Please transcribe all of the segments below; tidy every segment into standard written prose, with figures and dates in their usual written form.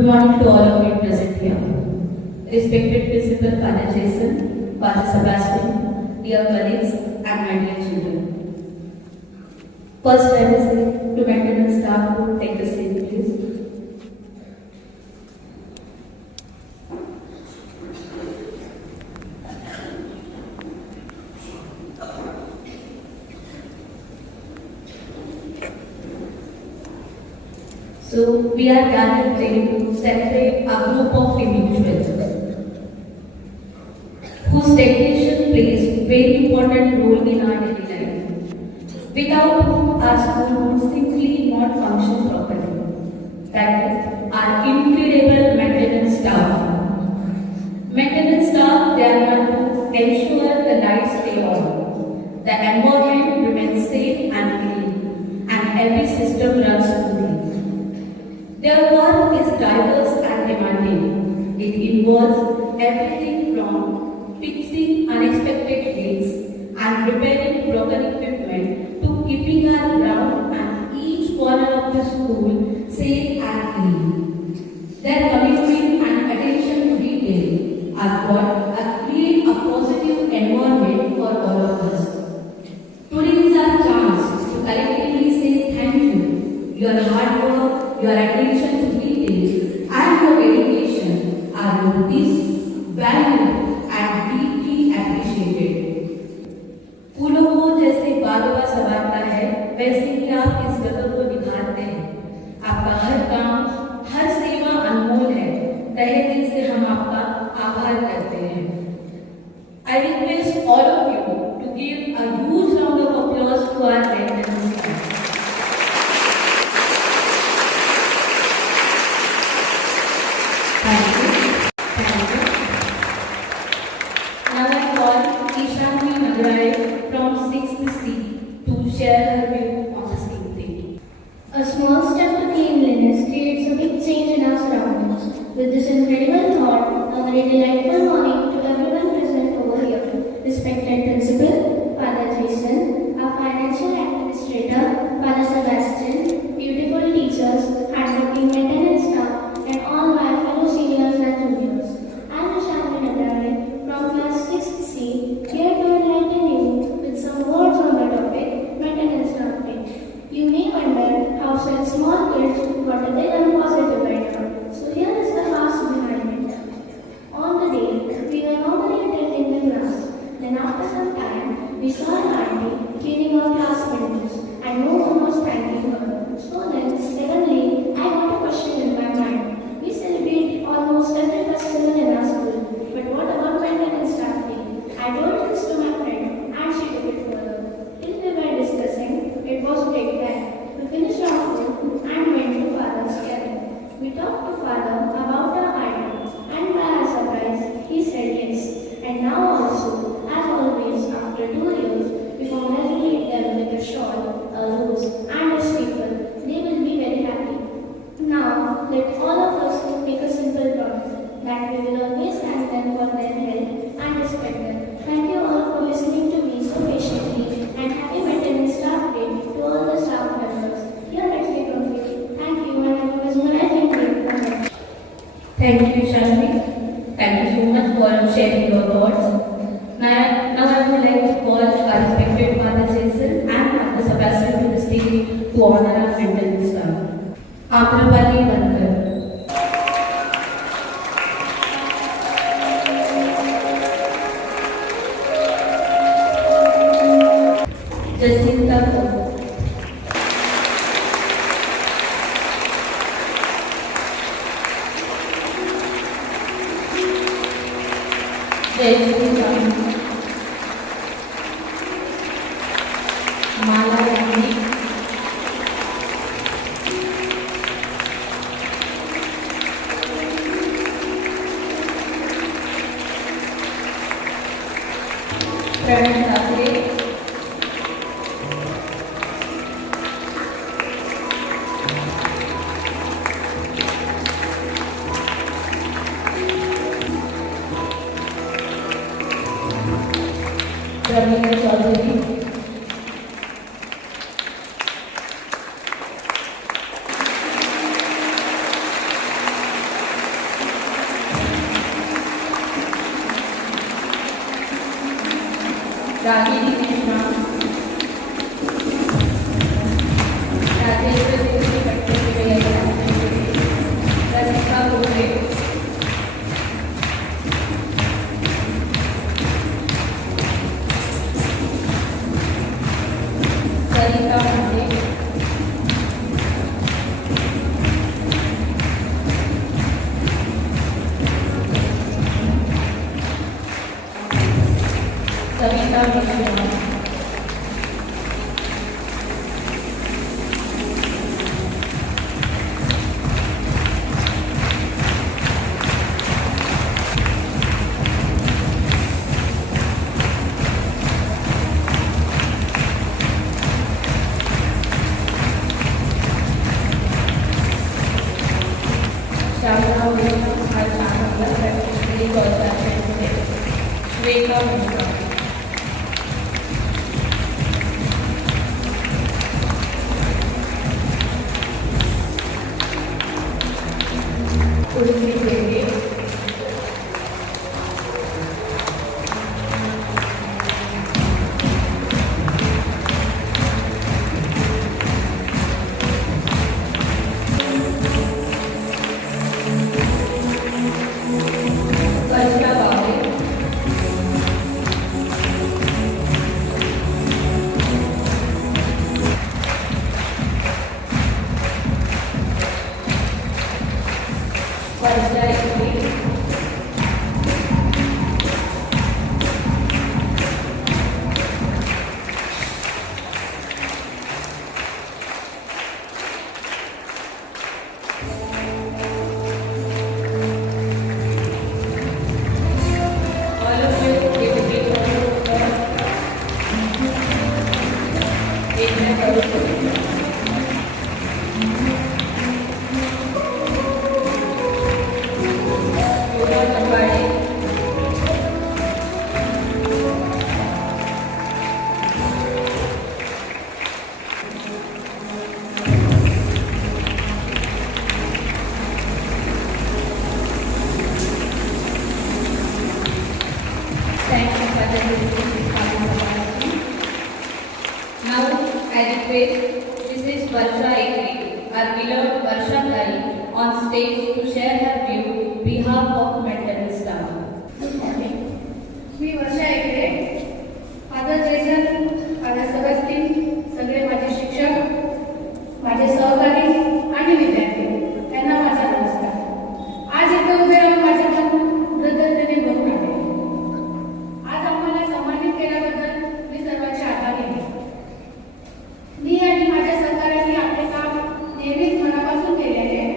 Good morning to all of you present here. Respected Principal Father Jason, Father Sebastian, dear colleagues, and my dear children. First, I will say to maintenance staff to take a seat, please. So, we are gathered today to celebrate a group of individuals whose dedication plays very important role in our daily life, without whom our school would simply not function properly. That is, our incredible maintenance staff. Maintenance staff, they are one to ensure the lights stay on, the environment remains safe and clean, and every system runs smoothly. Their work is diverse and demanding. It involves everything from fixing unexpected leaks and repairing broken equipment to keeping our ground and each corner of the school safe and clean. Their commitment and attention to detail are what create a positive environment for all of us. Today is our chance to collectively say thank you. Your hard work, your attention to detail, and your dedication are noticed, valued, and deeply appreciated. फूलों को जैसे बागवा संवारता है, वैसे ही आप इस जगह को निभाते हैं। आपका हर काम, हर सेवा अनमोल है। तहे दिल से हम आपका आभार करते हैं। I request all of you to give a huge round of applause to our maintenance staff. From 6th C to share her view on the same thing. A small step to cleanliness creates a big change in our surroundings. With this incredible thought, a very delightful morning to everyone present over here. Respected Principal, Father Jason, our Financial Administrator, Father Sebastian, beautiful teachers, hardworking maintenance staff, and all my fellow seniors and juniors. I am Shanti Nagare from class 6th C, here to enlighten you with some words on the topic maintenance staffing. You may wonder how such small kids got a little positive right now. So here is the past behind it. On the day, we were normally attending the class. Then after some time, we saw an auntie cleaning our class windows and no one was thanking her. So then, suddenly, I got a question in my mind. We celebrate almost every festival in our school, but what about maintenance staffing? I told this to my friend and she took it further. Till we were discussing, it was break time. We finished our food and went to Father's cabin. We talked to Father about our idea, and by our surprise, he said yes. And now also, as always, after 2 years, we congratulate them with a shawl, a rose, and a slipper. They will be very happy. Now, let all of us make a simple promise that we will always thank them for their help and respect them. Thank you all for listening to me so patiently, and happy maintenance staff day to all the staff members. Here at me complete. Thank you, and have a mesmerizing day. Thank you, Shanti. Thank you so much for sharing your thoughts. Now I would like to call our respected Father Jason and Father Sebastian to the stage to honor our maintenance staff. Amrapali Bankar. Jacinta Kaur. Jayashree Ram. Mala Rani. Pranay Thakre. Sarita Mande, Savita Mishra, Shamina Williams, our channel practically also absent today. Shweta Mishra, Tulsi Devi, Kalpana Bhave, Vajra Devi, all of you give a big round of applause. Amen. Yoga Tambari, thank you for the beautiful. Now I request Mrs. Varsha Ekri, our beloved Varsha Tari, on stage to share her view behalf of mental staff. Good morning. मी वर्षा ऐकले. Father Jason, father सेबॅस्टिन, सगळे माझे शिक्षक, माझे सहकारी आणि विद्यार्थी त्यांना माझा नमस्कार. आज इथे उभे राहून माझे मन हृदयतेने भरून आले. आज आम्हाला सन्मानित केल्याबद्दल मी सर्वांचे आभारी आहे. मी आणि माझ्या सहकाऱ्यांनी आपले काम नेहमीच मनापासून केलेले आहे.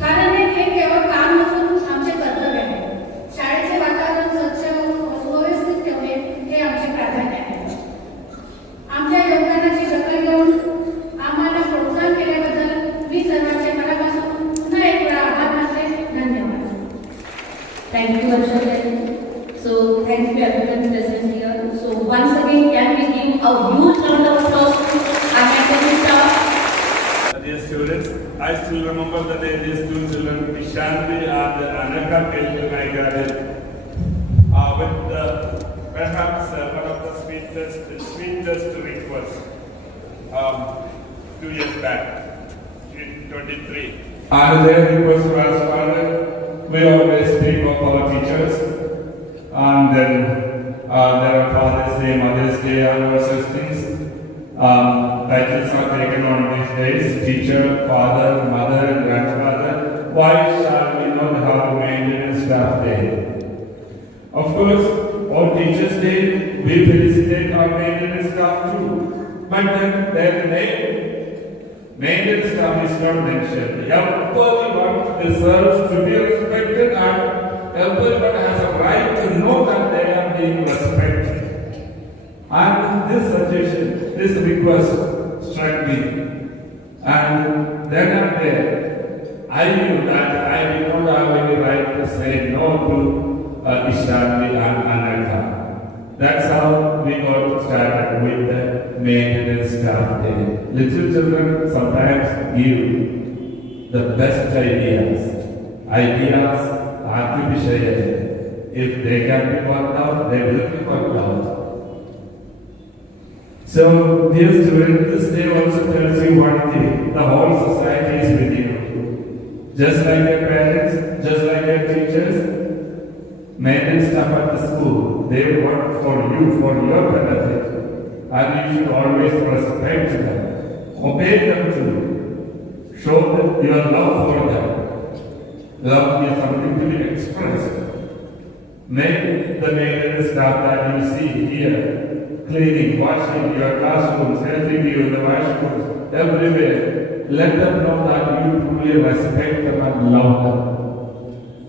कारण हे केवळ काम नसून आमचे कर्तव्य आहे. शाळेचे वातावरण स्वच्छ व सुव्यवस्थित ठेवणे हे आमचे प्राधान्य आहे. आमच्या योगदानाची दखल घेऊन आम्हाला प्रोत्साहन केल्याबद्दल मी सर्वांचे मनापासून पुन्हा एक वेळा आभार मानते. धन्यवाद. Thank you, Varsha Tari. So thank you everyone present here. So once again, can we give a huge round of applause to our mental staff? Dear students, I still remember the day these two children, Kishanvi and Anaka, came to my garden with perhaps one of the sweetest requests 2 years back, 23. And their request was, Father, we always speak of our teachers, and then there are Father's Day, Mother's Day, and all such things. Titles are taken on these days: teacher, father, mother, grandfather. Why shall we not have maintenance staff day? Of course, on Teachers' Day, we felicitate our maintenance staff too. But then their name, maintenance staff, is not mentioned. Everyone deserves to be respected, and everyone has a right to know that they are being respected. And this suggestion, this request struck me. And then and there, I knew that I did not have any right to say no to Ishani and Anaka. That's how we got started with the maintenance staff day. Little children sometimes give the best ideas artificially. If they can be worked out, they will be worked out. So, dear students, this day also tells you one thing: the whole society is with you. Just like your parents, just like your teachers, maintenance staff at the school, they work for you, for your benefit. and you should always respect them, obey them too. Show them your love for them. Love is something to be expressed. Make the maintenance staff that you see here, cleaning, washing your classrooms, helping you in the washrooms, everywhere. Let them know that you truly respect them and love them.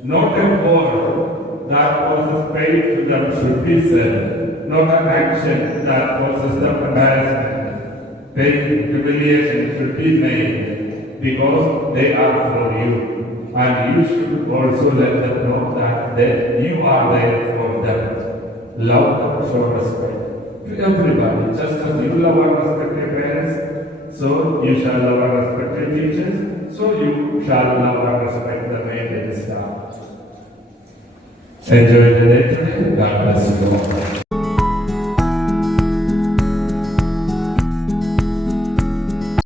Not a word that causes pain to them should be said. Not an action that causes them embarrassment. Pain, humiliation should be made because they are for you. And you should also let them know that you are there for them. Love them, show respect to everybody. Just as you love and respect your parents, so you shall love and respect your teachers, so you shall love and respect the maintenance staff. Enjoy the day today. God bless you all.